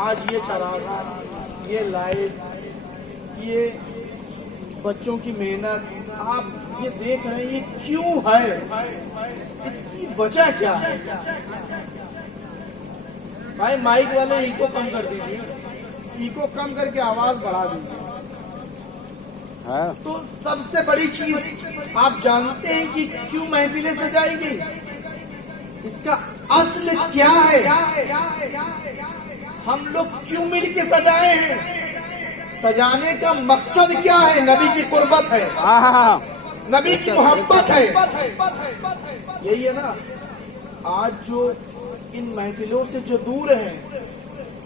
آج یہ چراغاں، یہ لائٹ، یہ بچوں کی محنت آپ یہ دیکھ رہے ہیں، یہ کیوں ہے؟ اس کی وجہ کیا ہے؟ بھائی مائک والے ایکو کم کر دیجیے، ایکو کم کر کے آواز بڑھا دیجیے۔ تو سب سے بڑی چیز آپ جانتے ہیں کہ کیوں محفلیں سجائی گئی؟ اس کا اصل کیا ہے؟ ہم لوگ کیوں مل کے سجائے ہیں؟ سجانے کا مقصد کیا ہے؟ نبی کی قربت ہے، نبی کی محبت ہے، یہی ہے نا۔ آج جو ان محفلوں سے جو دور ہیں،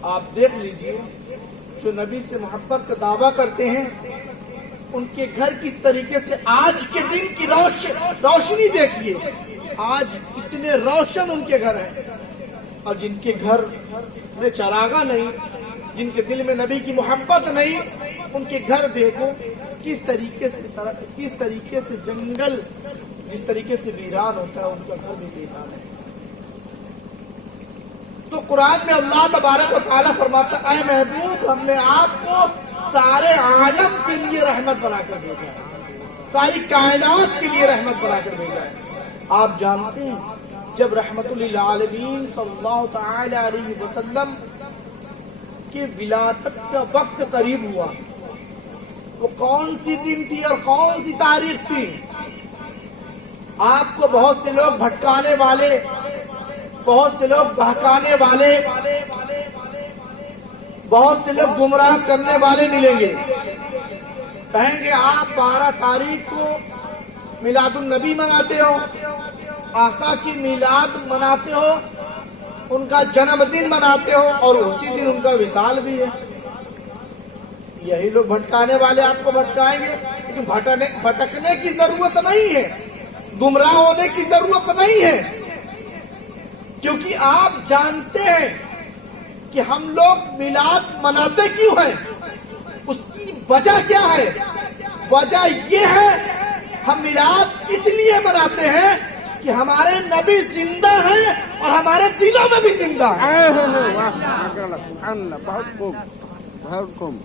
آپ دیکھ لیجئے، جو نبی سے محبت کا دعویٰ کرتے ہیں، ان کے گھر کس طریقے سے آج کے دن کی روشنی دیکھیے، آج اتنے روشن ان کے گھر ہیں۔ اور جن کے گھر میں چراغاں نہیں، جن کے دل میں نبی کی محبت نہیں، ان کے گھر دیکھو کس طریقے سے جنگل جس طریقے سے ویران ہوتا ہے، ان کا گھر بھی ویران ہے۔ تو قرآن میں اللہ تبارک و تعالیٰ فرماتا ہے، اے محبوب، ہم نے آپ کو سارے عالم کے لیے رحمت بنا کر بھیجا ہے، ساری کائنات کے لیے رحمت بنا کر بھیجا ہے۔ آپ جانتے ہیں جب رحمت للعالمین صلی اللہ تعالی علیہ وسلم کی ولادت کا وقت قریب ہوا، وہ کون سی دن تھی اور کون سی تاریخ تھی؟ آپ کو بہت سے لوگ بھٹکانے والے، بہت سے لوگ بہکانے والے، بہت سے لوگ گمراہ کرنے والے ملیں گے، کہیں گے آپ 12 تاریخ کو میلاد النبی مناتے ہو، آقا کی میلاد مناتے ہو، ان کا جنم دن مناتے ہو، اور اسی دن ان کا وصال بھی ہے۔ یہی لوگ بھٹکانے والے آپ کو بھٹکائیں گے، لیکن بھٹکنے کی ضرورت نہیں ہے، گمراہ ہونے کی ضرورت نہیں ہے، کیونکہ آپ جانتے ہیں کہ ہم لوگ میلاد مناتے کیوں ہیں، اس کی وجہ کیا ہے؟ وجہ یہ ہے، ہم میلاد اس لیے مناتے ہیں کہ ہمارے نبی زندہ ہیں اور ہمارے دلوں میں بھی زندہ ہیں۔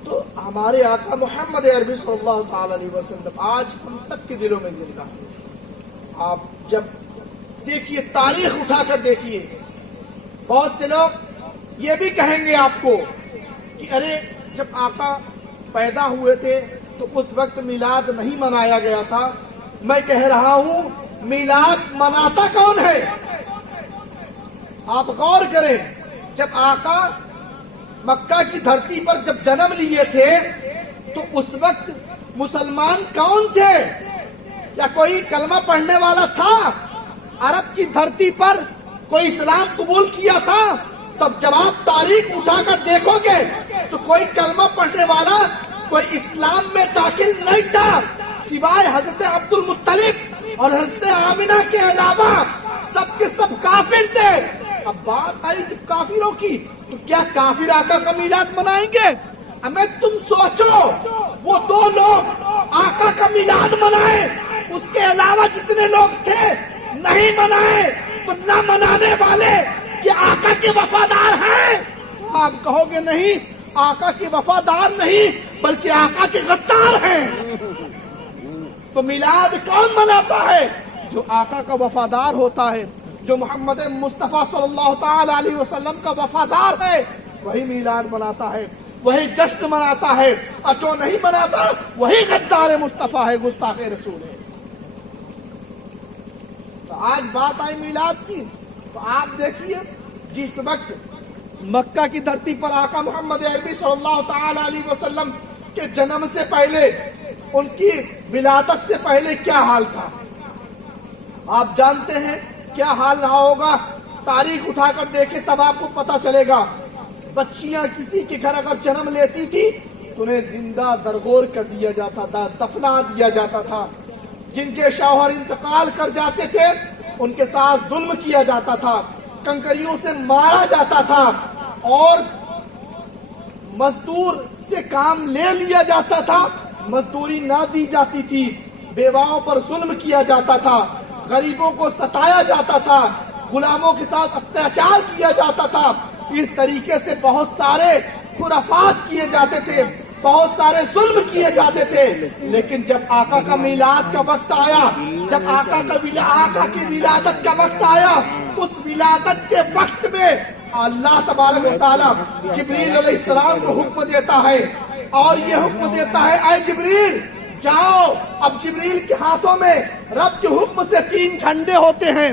تو ہمارے آقا محمد عربی صلی اللہ تعالی علیہ وسلم آج ہم سب کے دلوں میں زندہ ہیں۔ آپ جب دیکھیے، تاریخ اٹھا کر دیکھیے، بہت سے لوگ یہ بھی کہیں گے آپ کو کہ ارے جب آقا پیدا ہوئے تھے تو اس وقت میلاد نہیں منایا گیا تھا۔ میں کہہ رہا ہوں، میلاد مناتا کون ہے؟ آپ غور کریں، جب آقا مکہ کی دھرتی پر جب جنم لیے تھے تو اس وقت مسلمان کون تھے؟ یا کوئی کلمہ پڑھنے والا تھا؟ عرب کی دھرتی پر کوئی اسلام قبول کیا تھا؟ تب جب آپ تاریخ اٹھا کر دیکھو گے تو کوئی کلمہ پڑھنے والا، کوئی اسلام میں داخل نہیں تھا، سوائے حضرت عبد المطلب اور حضرت آمنہ کے علاوہ سب کے سب کافر تھے۔ اب بات آئی جب کافروں کی، تو کیا کافر آقا کا میلاد منائیں گے؟ ہمیں تم سوچو، وہ 2 لوگ آقا کا میلاد منائے، اس کے علاوہ جتنے لوگ تھے نہیں منائے، تو نہ منانے والے کہ آقا کے وفادار ہیں؟ آپ کہو گے نہیں، آقا کے وفادار نہیں بلکہ آقا کے غدار ہیں۔ تو میلاد کون مناتا ہے؟ جو آقا کا وفادار ہوتا ہے، جو محمد مصطفیٰ صلی اللہ تعالی علیہ وسلم کا وفادار ہے، وہی میلاد مناتا ہے، وہی جشن مناتا ہے، اور جو نہیں مناتا وہی غدار مصطفیٰ ہے، گستاخ رسول ہے۔ تو آج بات آئی میلاد کی، تو آپ دیکھیے، جس وقت مکہ کی دھرتی پر آقا محمد عربی صلی اللہ تعالی علیہ وسلم کے جنم سے پہلے، ان کی ولادت سے پہلے کیا حال تھا؟ آپ جانتے ہیں کیا حال رہا ہوگا؟ تاریخ اٹھا کر دیکھیں تب آپ کو پتا چلے گا۔ بچیاں کسی کے گھر اگر جنم لیتی تھی تو انہیں زندہ درگور کر دیا جاتا تھا، دفنا دیا جاتا تھا۔ جن کے شوہر انتقال کر جاتے تھے ان کے ساتھ ظلم کیا جاتا تھا، کنکریوں سے مارا جاتا تھا، اور مزدور سے کام لے لیا جاتا تھا، مزدوری نہ دی جاتی تھی، بیواؤں پر ظلم کیا جاتا تھا، غریبوں کو ستایا جاتا تھا، غلاموں کے ساتھ اتیاچار کیا جاتا تھا۔ اس طریقے سے بہت سارے خرافات کیے جاتے تھے، بہت سارے ظلم کیے جاتے تھے، لیکن جب آقا کا میلاد کا وقت آیا، جب آقا کی ولادت کا وقت آیا، اس ولادت کے وقت میں اللہ تبارک و تعالیٰ جبریل علیہ السلام کو حکم دیتا ہے، اور یہ حکم دیتا ہے اے جبریل جاؤ۔ اب جبریل کے ہاتھوں میں رب کے حکم سے 3 جھنڈے ہوتے ہیں۔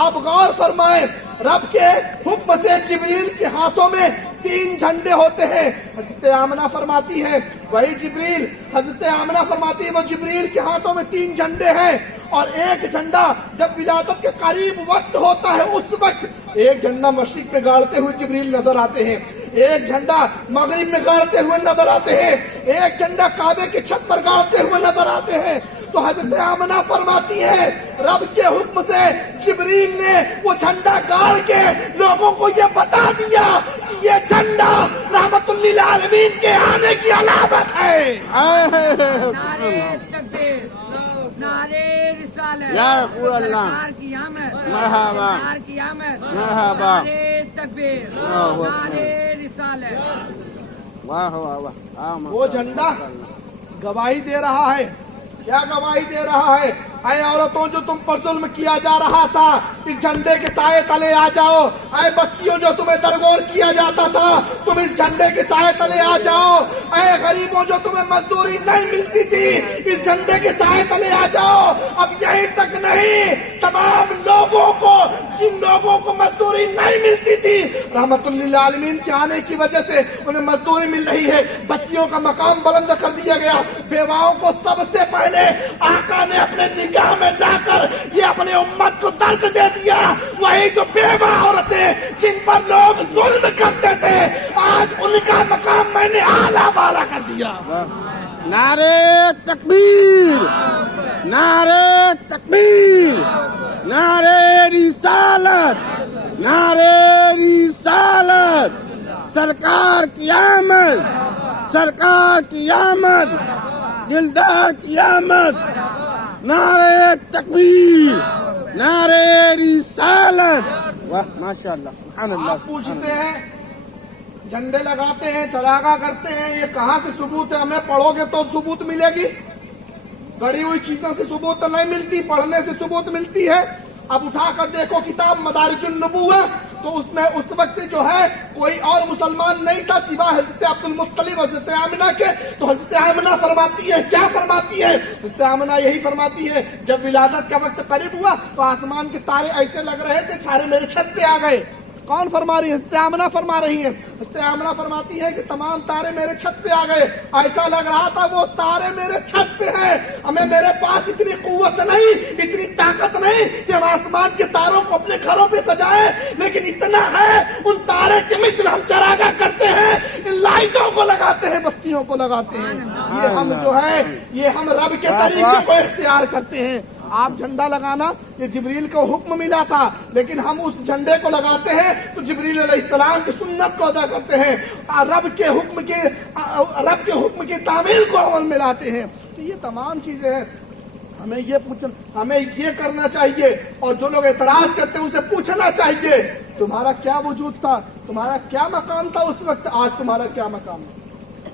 آپ غور فرمائیں، رب کے حکم سے جبریل کے ہاتھوں میں 3 جھنڈے ہوتے ہیں۔ حضرت آمنہ فرماتی ہے وہی جبریل، حضرت آمنہ فرماتی ہے وہ جبریل کے ہاتھوں میں 3 جھنڈے ہیں، اور ایک جھنڈا جب ولادت کے قریب وقت ہوتا ہے اس وقت ایک جھنڈا مشرق میں گاڑتے ہوئے جبریل نظر آتے ہیں، ایک جھنڈا مغرب میں گاڑتے ہوئے نظر آتے ہیں، ایک جھنڈا کعبے کی چھت پر گاڑتے ہوئے نظر آتے ہیں۔ تو حضرت آمنہ فرماتی ہے رب کے حکم سے جبریل نے وہ جھنڈا گاڑ کے لوگوں کو یہ بتا دیا کہ یہ جھنڈا رحمت للعالمین کے آنے کی علامت ہے۔ نعرے تکبیر، نعرے رسالت، یا رسول اللہ، سرکار کی آمد، مرحبا، سرکار کی آمد، مرحبا، نعرے تکبیر، نعرے رسالت۔ واہ واہ واہ، وہ جھنڈا گواہی دے رہا ہے، کیا گواہی دے رہا ہے؟ اے عورتوں جو تم پر ظلم کیا جا رہا تھا اس جھنڈے کے سائے تلے آ جاؤ، اے بچیوں جو تمہیں درگور کیا جاتا تھا تم اس جھنڈے کے سائے تلے آ جاؤ، اے غریبوں جو تمہیں مزدوری نہیں ملتی تھی اس جھنڈے کے سائے تلے آ جاؤ۔ اب یہیں تک نہیں، تمام لوگوں کو، جن لوگوں کو مزدوری نہیں ملتی تھی رحمت للعالمین کے آنے کی وجہ سے انہیں مزدوری مل رہی ہے، بچیوں کا مقام بلند کر دیا گیا، بیواؤں کو سب سے پہلے آقا نے اپنے نگاہ میں لا کر یہ اپنے امت کو درس دے دیا۔ وہی جو بیوہ عورتیں جن پر لوگ ظلم کرتے تھے آج ان کا مقام میں نے اعلیٰ بالا کر دیا۔ نعرے تکبیر، نعرے تکبیر، نعرے رسالت، نعرے رسالت، سرکار کی آمد، سرکار کی آمد، دلدار کی آمد، نعرے تکبیر، نعرے رسالت۔ واہ ماشاء اللہ، سبحان اللہ۔ آپ پوچھتے ہیں جھنڈے لگاتے ہیں، چراغاں کرتے ہیں، یہ کہاں سے ثبوت ہے؟ ہمیں پڑھو گے تو ثبوت ملے گی، گڑی ہوئی چیزوں سے ثبوت نہیں ملتی، پڑھنے سے ثبوت ملتی ہے۔ اب اٹھا کر دیکھو کتاب مدارج النبوہ، تو اس میں اس وقت جو ہے کوئی اور مسلمان نہیں تھا سوا حضرت عبد المطلب اور حضرت آمنہ کے۔ تو حضرت آمنہ فرماتی ہے، کیا فرماتی ہے حضرت آمنہ؟ یہی فرماتی ہے جب ولادت کا وقت قریب ہوا تو آسمان کے تارے ایسے لگ رہے تھے سارے میرے چھت پہ آ گئے۔ کون فرما رہی ہے؟ حضرت آمنہ فرما رہی ہیں۔ حضرت آمنہ فرماتی ہے کہ تمام تارے میرے چھت پہ آ گئے، ایسا لگ رہا تھا وہ تارے میرے چھت پہ ہیں، ہمیں میرے پاس اتنی قوت نہیں، اتنی طاقت نہیں کہ ہم آسمان کے تاروں کو اپنے گھروں پہ سجائیں، لیکن اتنا ہے ان تارے کے مثل ہم چراغاں کرتے ہیں، ان لائٹوں کو لگاتے ہیں، بتیوں کو لگاتے ہیں۔ یہ ہم جو ہے یہ ہم رب کے طریقے کو اختیار کرتے ہیں۔ آپ جھنڈا لگانا یہ جبریل کو حکم ملا تھا، لیکن ہم اس جھنڈے کو لگاتے ہیں تو جبریل علیہ السلام کی سنت کو ادا کرتے ہیں، رب کے حکم کی تعمیل کو عمل میں لاتے ہیں۔ تو یہ تمام چیزیں ہیں، ہمیں یہ کرنا چاہیے، اور جو لوگ اعتراض کرتے ہیں ان سے پوچھنا چاہیے تمہارا کیا وجود تھا، تمہارا کیا مقام تھا اس وقت، آج تمہارا کیا مقام ہے،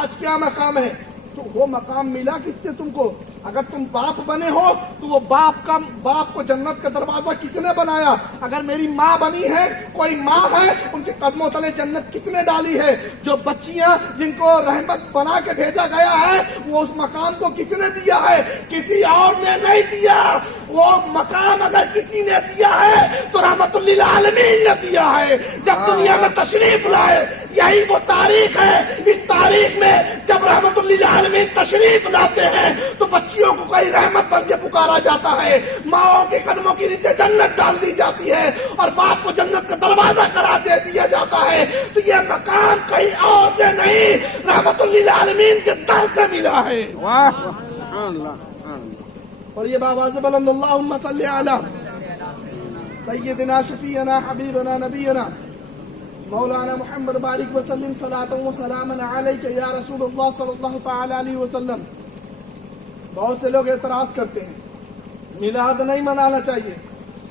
آج کیا مقام ہے؟ تو وہ مقام ملا کس سے تم کو؟ اگر تم باپ بنے ہو تو وہ باپ کو جنت کا دروازہ کس نے بنایا؟ اگر میری ماں بنی ہے، کوئی ماں ہے، ان کے قدموں تلے جنت کس نے ڈالی ہے؟ جو بچیاں جن کو رحمت بنا کے بھیجا گیا ہے وہ اس مقام کو کس نے دیا ہے؟ کسی اور نے نہیں دیا۔ وہ مقام اگر کسی نے دیا ہے تو رحمت للعالمین نے دیا ہے جب دنیا میں تشریف لائے۔ یہی وہ تاریخ ہے، اس تاریخ میں جب رحمت للعالمین تشریف لاتے ہیں تو بچیوں کو کوئی رحمت بن کے پکارا جاتا ہے، ماؤں کے قدموں کے نیچے جنت ڈال دی جاتی ہے، اور باپ کو جنت کا دروازہ کرا دے دیا جاتا ہے۔ تو یہ مقام کہیں اور سے نہیں، رحمت للعالمین کے در سے ملا ہے۔ واہ سبحان اللہ، سبحان اللہ۔ اور یہ بآواز بلند اللہم صلی علی سیدنا شفیعنا حبیبنا نبینا مولانا محمد بارک وسلم صلاۃ و سلام علیک یا رسول اللہ صلی اللہ تعالی علیہ وسلم۔ بہت سے لوگ اعتراض کرتے ہیں میلاد نہیں منانا چاہیے،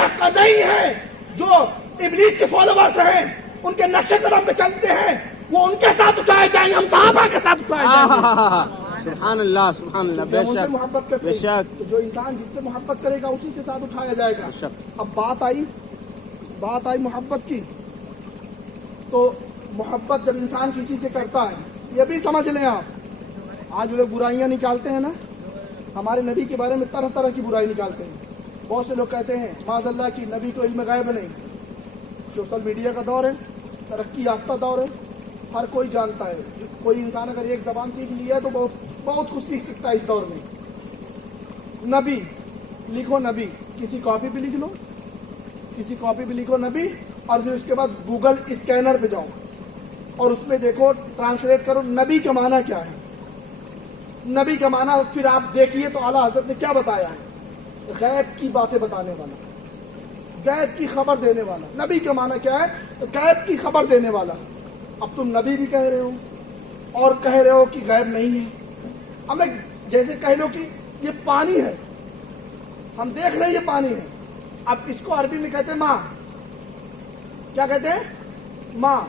حق کا نہیں ہے. جو ابلیس کے فالوورز ہیں, ان کے نقش قدم پہ چلتے ہیں, وہ ان کے ساتھ اٹھائے جائیں گے, ہم صحابہ کے ساتھ اٹھائے جائیں گے. سبحان اللہ سبحان اللہ. بے ہم ان سے شک محبت کرتے بے ہیں, شک تو جو انسان جس سے محبت کرے گا اسی کے ساتھ اٹھایا جائے گا. شک. اب بات آئی محبت کی. تو محبت جب انسان کسی سے کرتا ہے, یہ بھی سمجھ لیں آپ, آج لوگ برائیاں نکالتے ہیں نا, ہمارے نبی کے بارے میں طرح طرح کی برائی نکالتے ہیں. بہت سے لوگ کہتے ہیں معاذ اللہ کی نبی کو علم غیب نہیں. سوشل میڈیا کا دور ہے, ترقی یافتہ دور ہے, ہر کوئی جانتا ہے. کوئی انسان اگر ایک زبان سیکھ لیا ہے تو بہت کچھ سیکھ سکتا ہے اس دور میں. نبی لکھو, نبی کسی کاپی پہ لکھ لو, کسی کاپی پہ لکھو نبی, اور پھر اس کے بعد گوگل اسکینر پہ جاؤ اور اس میں دیکھو, ٹرانسلیٹ کرو نبی کا معنی کیا ہے. نبی کا معنی پھر آپ دیکھیے تو اعلیٰ حضرت نے کیا بتایا ہے, غیب کی باتیں بتانے والا, غیب کی خبر دینے والا. نبی کا معنی کیا ہے, غیب کی خبر دینے والا. اب تم نبی بھی کہہ رہے ہو اور کہہ رہے ہو کہ غیب نہیں ہے. ہمیں جیسے کہہ لو کہ یہ پانی ہے, ہم دیکھ رہے ہیں یہ پانی ہے. اب اس کو عربی میں کہتے ہیں ماں. کیا کہتے ہیں, ماں.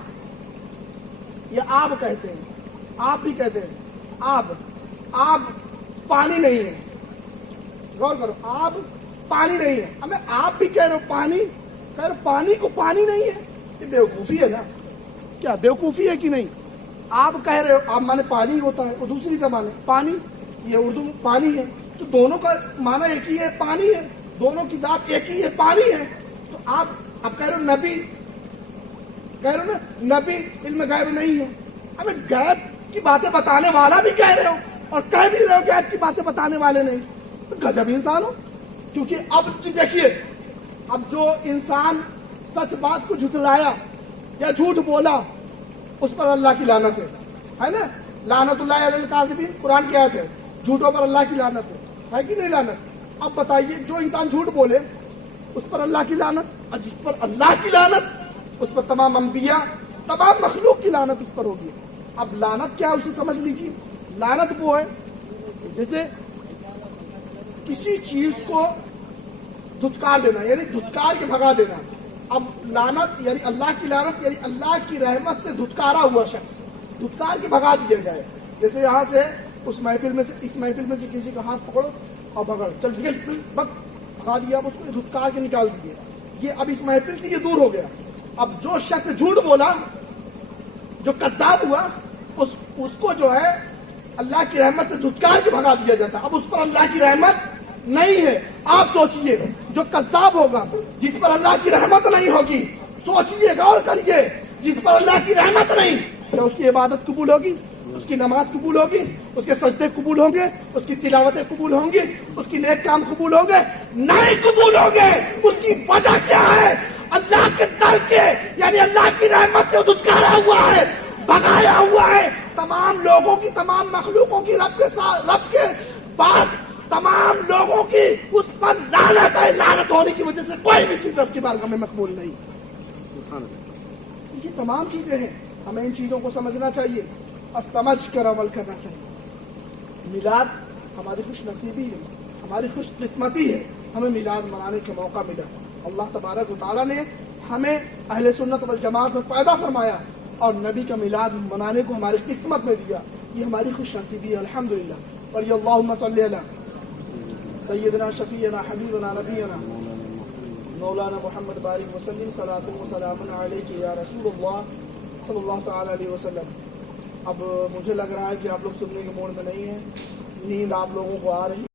یہ آب کہتے ہیں, آپ بھی کہتے ہیں آب. آب پانی نہیں ہے, غور کرو, آب پانی نہیں ہے. ہمیں آپ بھی کہہ رہے ہو پانی, کہہ رہے پانی کو پانی نہیں ہے. یہ بیوقوفی ہے نا, کیا بیوقوفی ہے کہ نہیں. آپ کہہ رہے ہو, آپ مانے پانی ہوتا ہے, وہ دوسری زبان ہے پانی, یہ اردو میں پانی ہے. تو دونوں کا معنی ایک ہی ہے, پانی ہے. دونوں کی ذات ایک ہی ہے, پانی ہے. تو آپ کہہ رہے ہو نبی, کہہ رہے ہو نا نبی علم غیب نہیں ہے. ہمیں غیب کی باتیں بتانے والا بھی کہہ رہے ہو اور کہہ بھی رہے ہو غیب کی باتیں بتانے والے نہیں. گجب انسان ہو. کیونکہ اب دیکھیے, اب جو انسان سچ بات کو جھٹلایا یا جھوٹ بولا, اس پر اللہ کی لعنت ہے نا. لعنت اللہ علی الکاذبین, قرآن کی آیت ہے. جھوٹوں پر اللہ کی لعنت ہے کہ نہیں لعنت. اب بتائیے, جو انسان جھوٹ بولے اس پر اللہ کی لعنت, اور جس پر اللہ کی لعنت اس پر تمام انبیاء, تمام مخلوق کی لعنت اس پر ہوگی. اب لعنت کیا ہے اسے سمجھ لیجیے. لعنت وہ ہے جیسے کسی چیز کو دھتکار دینا, یعنی دھتکار کے بھگا دینا. اب لعنت یعنی اللہ کی لعنت, یعنی اللہ کی رحمت سے دھتکارا ہوا شخص, دھتکار کے بھگا دیا جائے. جیسے یہاں سے اس محفل میں سے, اس محفل میں سے کسی کا ہاتھ پکڑو اور بھگڑ, چل نکل, بھگا دیا, اب اس کو دھتکار کے نکال دیے. یہ اب اس محفل سے یہ دور ہو گیا. اب جو شخص جھوٹ بولا, جو کذاب ہوا, اس کو جو ہے اللہ کی رحمت سے دھتکار کے بھگا دیا جاتا. اب اس پر اللہ کی رحمت نہیں ہے. آپ سوچئے, جو کذاب ہوگا, جس پر اللہ کی رحمت نہیں ہوگی, سوچئے, غور کریے, جس پر اللہ کی رحمت نہیں, کیا اس کی عبادت قبول ہوگی, اس کی نماز قبول ہوگی, اس کے سجدے قبول ہوں گے, اس کی تلاوتیں قبول ہوں گی, اس کی نیک کام قبول ہوں گے؟ نہیں قبول ہوں گے. اس کی وجہ کیا ہے؟ اللہ کے در کے, یعنی اللہ کی رحمت سے دھتکارا ہوا ہے, بھگایا ہوا ہے. تمام لوگوں کی, تمام مخلوقوں کی, رب کے بعد تمام لوگوں کی اس پر لعنت ہے. لعنت ہونے کی وجہ سے کوئی بھی چیز رب کی بارگاہ میں مقبول نہیں. یہ تمام چیزیں ہیں, ہمیں ان چیزوں کو سمجھنا چاہیے اور سمجھ کر عمل کرنا چاہیے. میلاد ہماری خوش نصیبی ہے, ہماری خوش قسمتی ہے, ہمیں میلاد منانے کا موقع ملا. اللہ تبارک و تعالیٰ نے ہمیں اہل سنت والجماعت میں پیدا فرمایا اور نبی کا میلاد منانے کو ہماری قسمت میں دیا. یہ ہماری خوش نصیبی ہے, الحمدللہ. اور یہ اللہم صلی علی سیدنا شفیعنا حبیبنا نبینا مولانا محمد بارک وسلم, صلاۃ و سلام علیک یا رسول اللہ صلی اللہ تعالی علیہ وسلم. اب مجھے لگ رہا ہے کہ آپ لوگ سننے کے موڈ میں نہیں ہیں, نیند آپ لوگوں کو آ رہی